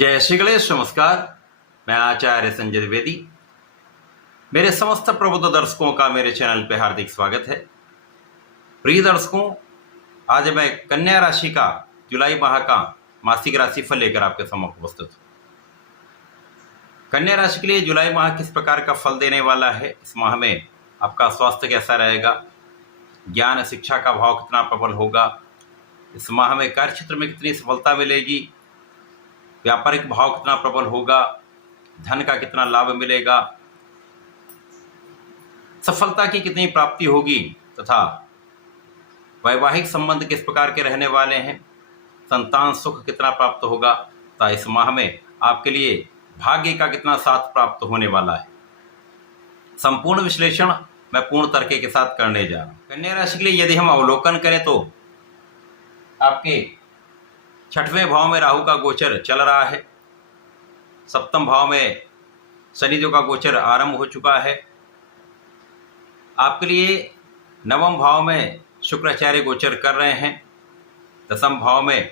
जय श्री गणेश। नमस्कार, मैं आचार्य संजय द्विवेदी। मेरे समस्त प्रबुद्ध दर्शकों का मेरे चैनल पे हार्दिक स्वागत है। प्रिय दर्शकों, आज मैं कन्या राशि का जुलाई माह का मासिक राशिफल लेकर आपके सम्मुख उपस्थित हूँ। कन्या राशि के लिए जुलाई माह किस प्रकार का फल देने वाला है, इस माह में आपका स्वास्थ्य कैसा रहेगा, ज्ञान शिक्षा का भाव कितना प्रबल होगा, इस माह में कार्य क्षेत्र में कितनी सफलता मिलेगी, व्यापारिक भाव कितना प्रबल होगा, धन का कितना लाभ मिलेगा, सफलता की कितनी प्राप्ति होगी तथा वैवाहिक संबंध किस प्रकार के रहने वाले हैं, संतान सुख कितना प्राप्त होगा तथा इस माह में आपके लिए भाग्य का कितना साथ प्राप्त होने वाला है। संपूर्ण विश्लेषण मैं पूर्ण तर्क के साथ करने जा रहा हूं। कन्या राशि के लिए यदि हम अवलोकन करें तो आपके छठवें भाव में राहु का गोचर चल रहा है, सप्तम भाव में शनिदेव का गोचर आरंभ हो चुका है। आपके लिए नवम भाव में शुक्राचार्य गोचर कर रहे हैं, दसम भाव में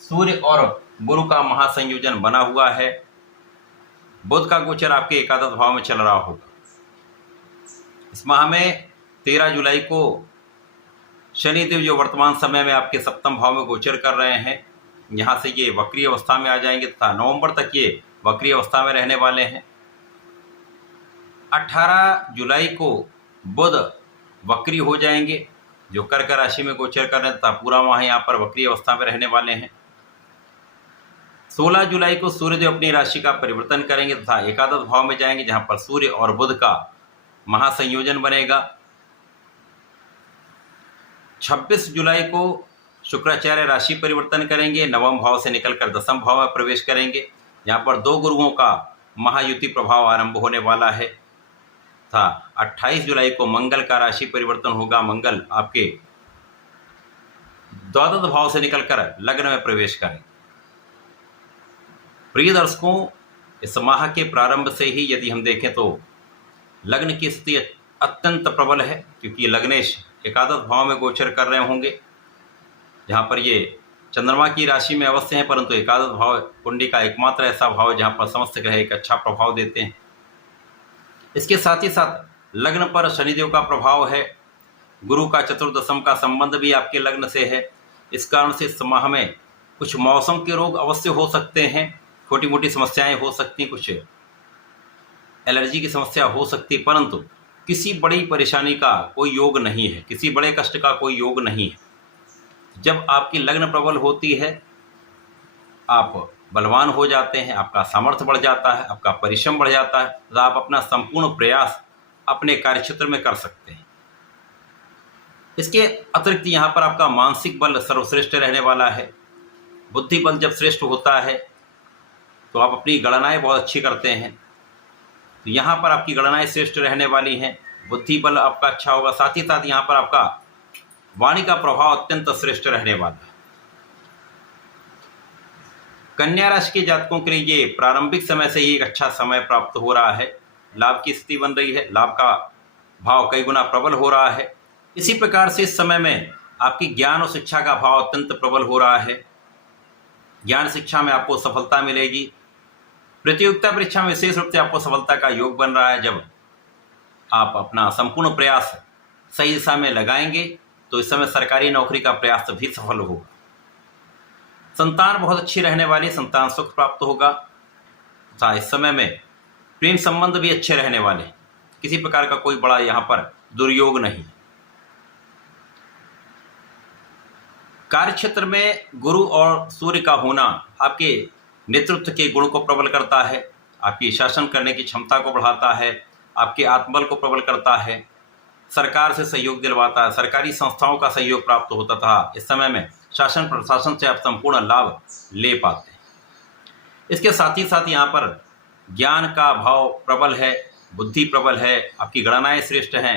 सूर्य और गुरु का महासंयोजन बना हुआ है, बुध का गोचर आपके एकादश भाव में चल रहा होगा। इस माह में 13 जुलाई को शनिदेव जो वर्तमान समय में आपके सप्तम भाव में गोचर कर रहे हैं, यहाँ से ये वक्री अवस्था में आ जाएंगे तथा नवंबर तक ये वक्री अवस्था में रहने वाले हैं। 18 जुलाई को बुध वक्री हो जाएंगे, जो कर्क राशि में गोचर कर रहे हैं तथा पूरा माह यहाँ पर वक्री अवस्था में रहने वाले हैं। 16 जुलाई को सूर्यदेव अपनी राशि का परिवर्तन करेंगे तथा एकादश भाव में जाएंगे, जहाँ पर सूर्य और बुध का महासंयोजन बनेगा। 26 जुलाई को शुक्राचार्य राशि परिवर्तन करेंगे, नवम भाव से निकलकर दसम भाव में प्रवेश करेंगे, यहाँ पर दो गुरुओं का महायुति प्रभाव आरंभ होने वाला है तथा 28 जुलाई को मंगल का राशि परिवर्तन होगा। मंगल आपके द्वादश भाव से निकलकर लग्न में प्रवेश करें। प्रिय दर्शकों, इस माह के प्रारंभ से ही यदि हम देखें तो लग्न की स्थिति अत्यंत प्रबल है, क्योंकि लग्नेश एकादश भाव में गोचर कर रहे होंगे, जहाँ पर ये चंद्रमा की राशि में अवश्य है, परंतु एकादश भाव कुंडली का एकमात्र ऐसा भाव है जहाँ पर समस्त ग्रह एक अच्छा प्रभाव देते हैं। इसके साथ ही साथ लग्न पर शनिदेव का प्रभाव है, गुरु का चतुर्दशम का संबंध भी आपके लग्न से है। इस कारण से इस माह में कुछ मौसम के रोग अवश्य हो सकते हैं, छोटी मोटी समस्याएं हो सकती, कुछ एलर्जी की समस्या हो सकती, परंतु किसी बड़ी परेशानी का कोई योग नहीं है, किसी बड़े कष्ट का कोई योग नहीं है। जब आपकी लग्न प्रबल होती है, आप बलवान हो जाते हैं, आपका सामर्थ्य बढ़ जाता है, आपका परिश्रम बढ़ जाता है, तो आप अपना संपूर्ण प्रयास अपने कार्यक्षेत्र में कर सकते हैं। इसके अतिरिक्त यहाँ पर आपका मानसिक बल सर्वश्रेष्ठ रहने वाला है। बुद्धि बल जब श्रेष्ठ होता है तो आप अपनी गणनाएं बहुत अच्छी करते हैं, तो यहाँ पर आपकी गणनाएं श्रेष्ठ रहने वाली हैं, बुद्धि बल आपका अच्छा होगा। साथ ही साथ यहाँ पर आपका वाणी का प्रभाव अत्यंत श्रेष्ठ रहने वाला है। कन्या राशि के जातकों के लिए ये प्रारंभिक समय से ही एक अच्छा समय प्राप्त हो रहा है, लाभ की स्थिति बन रही है, लाभ का भाव कई गुना प्रबल हो रहा है। इसी प्रकार से इस समय में आपकी ज्ञान और शिक्षा का भाव अत्यंत प्रबल हो रहा है। ज्ञान शिक्षा में आपको सफलता मिलेगी, प्रतियोगिता परीक्षा में विशेष रूप से आपको सफलता का योग बन रहा है। जब आप अपना संपूर्ण प्रयास सही दिशा में लगाएंगे तो इस समय सरकारी नौकरी का प्रयास भी सफल होगा। संतान बहुत अच्छी रहने वाली, संतान सुख प्राप्त होगा तथा इस समय में प्रेम संबंध भी अच्छे रहने वाले, किसी प्रकार का कोई बड़ा यहाँ पर दुर्योग नहीं। कार्य क्षेत्र में गुरु और सूर्य का होना आपके नेतृत्व के गुण को प्रबल करता है, आपकी शासन करने की क्षमता को बढ़ाता है, आपके आत्मबल को प्रबल करता है, सरकार से सहयोग दिलवाता है, सरकारी संस्थाओं का सहयोग प्राप्त होता था। इस समय में शासन प्रशासन से आप संपूर्ण लाभ ले पाते हैं। इसके साथ ही साथ यहाँ पर ज्ञान का भाव प्रबल है, बुद्धि प्रबल है, आपकी गणनाएं श्रेष्ठ हैं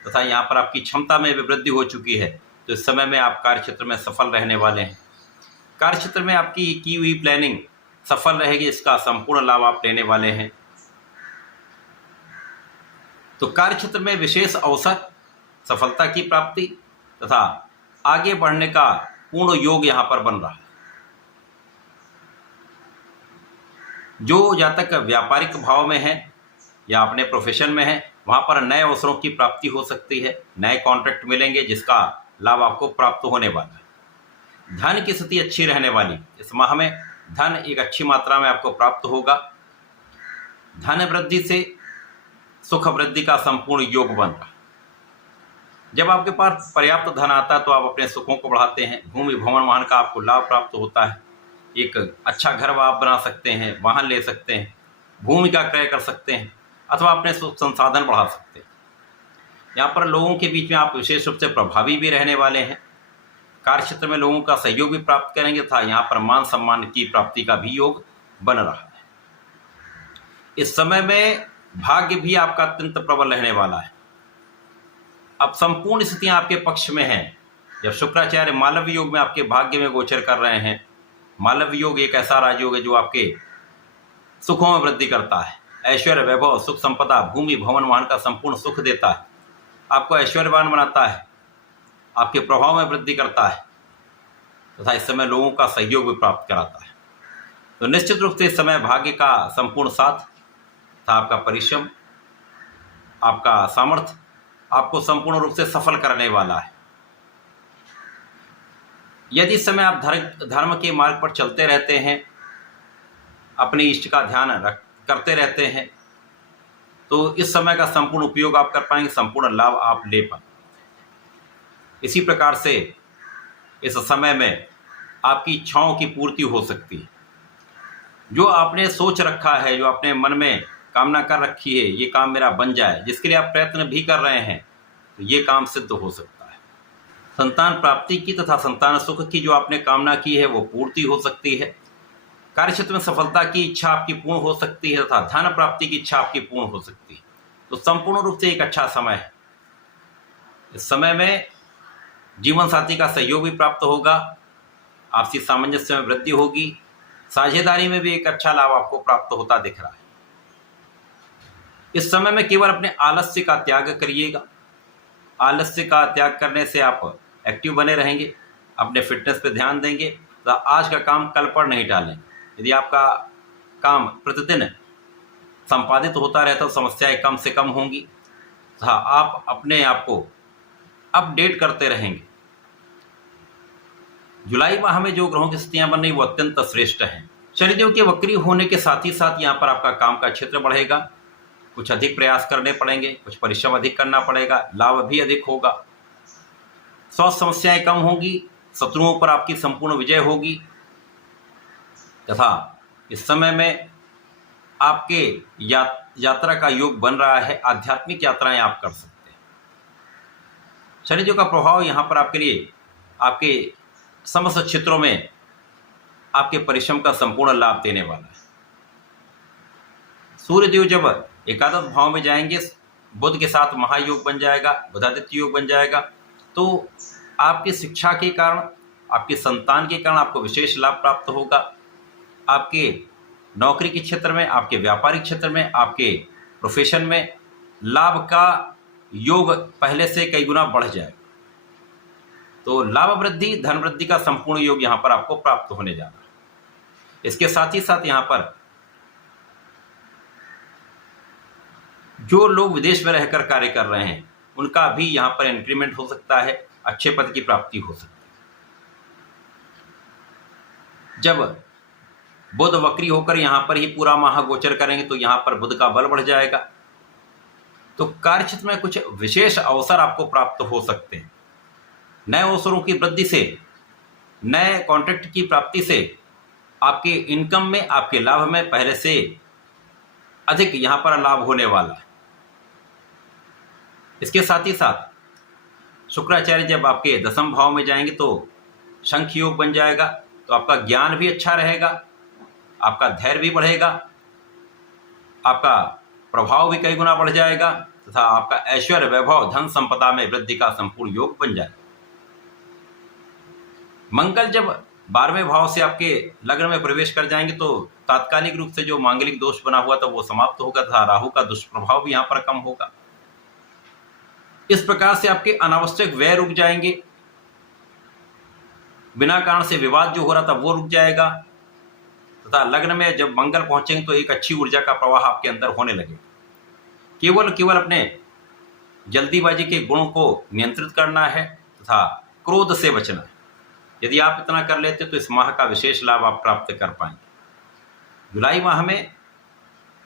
तथा यहाँ पर आपकी क्षमता में भी वृद्धि हो चुकी है, तो इस समय में आप कार्य क्षेत्र में सफल रहने वाले हैं। कार्य क्षेत्र में आपकी की हुई प्लानिंग सफल रहेगी, इसका संपूर्ण लाभ आप लेने वाले हैं। तो कार्य क्षेत्र में विशेष अवसर, सफलता की प्राप्ति तथा आगे बढ़ने का पूर्ण योग यहाँ पर बन रहा है। जो जातक व्यापारिक भाव में है या अपने प्रोफेशन में है, वहाँ पर नए अवसरों की प्राप्ति हो सकती है, नए कॉन्ट्रैक्ट मिलेंगे जिसका लाभ आपको प्राप्त होने वाला है। धन की स्थिति अच्छी रहने वाली, इस माह में धन एक अच्छी मात्रा में आपको प्राप्त होगा। धन वृद्धि से सुख वृद्धि का संपूर्ण योग बन रहा। जब आपके पास पर्याप्त धन आता है तो आप अपने सुखों को बढ़ाते हैं, भूमि भवन वाहन का आपको लाभ प्राप्त होता है, एक अच्छा घर आप बना सकते हैं, वाहन ले सकते हैं, भूमि का क्रय कर सकते हैं अथवा अपने सुख संसाधन बढ़ा सकते हैं। यहाँ पर लोगों के बीच में आप विशेष रूप से प्रभावी भी रहने वाले हैं। कार्य क्षेत्र में लोगों का सहयोग भी प्राप्त करेंगे तथा यहाँ पर मान सम्मान की प्राप्ति का भी योग बन रहा है। इस समय में भाग्य भी आपका अत्यंत प्रबल रहने वाला है। अब संपूर्ण स्थितियां आपके पक्ष में हैं। जब शुक्राचार्य मालव्य योग में आपके भाग्य में गोचर कर रहे हैं, मालव्य योग एक ऐसा राजयोग है जो आपके सुखों में वृद्धि करता है, ऐश्वर्य वैभव सुख संपदा भूमि भवन वाहन का संपूर्ण सुख देता है, आपको ऐश्वर्यवान बनाता है, आपके प्रभाव में वृद्धि करता है तथा इस समय लोगों का सहयोग भी प्राप्त कराता है। तो निश्चित रूप से इस समय भाग्य का संपूर्ण साथ तथा आपका परिश्रम, आपका सामर्थ्य आपको संपूर्ण रूप से सफल करने वाला है। यदि इस समय आप धर्म के मार्ग पर चलते रहते हैं, अपने इष्ट का ध्यान करते रहते हैं, तो इस समय का संपूर्ण उपयोग आप कर पाएंगे, संपूर्ण लाभ आप ले पाएंगे। इसी प्रकार से इस समय में आपकी इच्छाओं की पूर्ति हो सकती है। जो आपने सोच रखा है, जो आपने मन में कामना कर रखी है, ये काम मेरा बन जाए, जिसके लिए आप प्रयत्न भी कर रहे हैं, तो ये काम सिद्ध हो सकता है। संतान प्राप्ति की तथा संतान सुख की जो आपने कामना की है वो पूर्ति हो सकती है। कार्यक्षेत्र में सफलता की इच्छा आपकी पूर्ण हो सकती है तथा धन प्राप्ति की इच्छा आपकी पूर्ण हो सकती है। तो संपूर्ण रूप से एक अच्छा समय है। इस समय में जीवन साथी का सहयोग भी प्राप्त होगा, आपसी सामंजस्य में वृद्धि होगी, साझेदारी में भी एक अच्छा लाभ आपको प्राप्त होता दिख रहा है। इस समय में केवल अपने आलस्य का त्याग करिएगा। आलस्य का त्याग करने से आप एक्टिव बने रहेंगे, अपने फिटनेस पे ध्यान देंगे तो आज का काम कल पर नहीं टालें। यदि आपका काम प्रतिदिन संपादित होता रहता तो समस्याएं कम से कम होंगी तथा आप अपने आप को अपडेट करते रहेंगे। जुलाई माह में जो ग्रहों की स्थितियां बन रही वो अत्यंत श्रेष्ठ हैं। शनिदेव के वक्री होने के साथ ही साथ यहाँ पर आपका काम का क्षेत्र बढ़ेगा, कुछ अधिक प्रयास करने पड़ेंगे, कुछ परिश्रम अधिक करना पड़ेगा, लाभ भी अधिक होगा, स्वास्थ्य समस्याएं कम होंगी, शत्रुओं पर आपकी संपूर्ण विजय होगी तथा इस समय में आपके यात्रा का योग बन रहा है। आध्यात्मिक यात्राएं आप कर सकते हैं। शनिदेव का प्रभाव यहाँ पर आपके लिए आपके समस्त क्षेत्रों में आपके परिश्रम का संपूर्ण लाभ देने वाला है। सूर्यदेव जब एकादश भाव में जाएंगे, बुध के साथ महायोग बन जाएगा, बुधादित्य योग बन जाएगा, तो आपकी शिक्षा के कारण, आपके संतान के कारण आपको विशेष लाभ प्राप्त होगा। आपके नौकरी के क्षेत्र में, आपके व्यापारिक क्षेत्र में, आपके प्रोफेशन में लाभ का योग पहले से कई गुना बढ़ जाएगा। तो लाभ वृद्धि, धन वृद्धि का संपूर्ण योग यहाँ पर आपको प्राप्त होने जा रहा है। इसके साथ ही साथ यहाँ पर जो लोग विदेश में रहकर कार्य कर रहे हैं उनका भी यहाँ पर इंक्रीमेंट हो सकता है, अच्छे पद की प्राप्ति हो सकती है। जब बुध वक्री होकर यहाँ पर ही पूरा माह गोचर करेंगे तो यहाँ पर बुध का बल बढ़ जाएगा, तो कार्यक्षेत्र में कुछ विशेष अवसर आपको प्राप्त हो सकते हैं। नए अवसरों की वृद्धि से, नए कॉन्ट्रैक्ट की प्राप्ति से आपके इनकम में, आपके लाभ में पहले से अधिक यहाँ पर लाभ होने वाला है। इसके साथ ही साथ शुक्राचार्य जब आपके दसम भाव में जाएंगे तो शंख योग बन जाएगा, तो आपका ज्ञान भी अच्छा रहेगा, आपका धैर्य भी बढ़ेगा, आपका प्रभाव भी कई गुना बढ़ जाएगा तथा आपका ऐश्वर्य वैभव धन संपदा में वृद्धि का संपूर्ण योग बन जाएगा। मंगल जब 12वें भाव से आपके लग्न में प्रवेश कर जाएंगे तो तात्कालिक रूप से जो मांगलिक दोष बना हुआ था वो समाप्त होगा तथा राहु का दुष्प्रभाव भी यहाँ पर कम होगा। इस प्रकार से आपके अनावश्यक व्यय रुक जाएंगे, बिना कारण से विवाद जो हो रहा था वो रुक जाएगा, तथा लग्न में जब मंगल पहुंचेंगे तो एक अच्छी ऊर्जा का प्रवाह आपके अंदर होने लगे। केवल अपने जल्दीबाजी के गुणों को नियंत्रित करना है तथा क्रोध से बचना है। यदि आप इतना कर लेते तो इस माह का विशेष लाभ आप प्राप्त कर पाएंगे। जुलाई माह में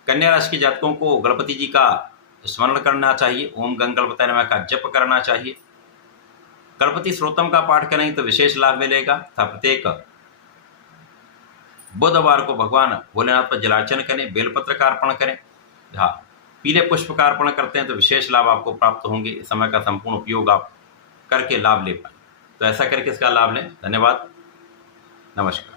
कन्या राशि के जातकों को गणपति जी का स्मरण करना चाहिए, ओम गंगणपतये नमः का जप करना चाहिए। गणपति स्तोत्रम का पाठ करेंगे तो विशेष लाभ मिलेगा तथा प्रत्येक बुधवार को भगवान भोलेनाथ पर जलार्चन करें, बेलपत्र का अर्पण करें। जहाँ पीले पुष्प का अर्पण करते हैं तो विशेष लाभ आपको प्राप्त होंगे। इस समय का संपूर्ण उपयोग आप करके लाभ ले पाएं। तो ऐसा करके इसका लाभ लें। धन्यवाद, नमस्कार।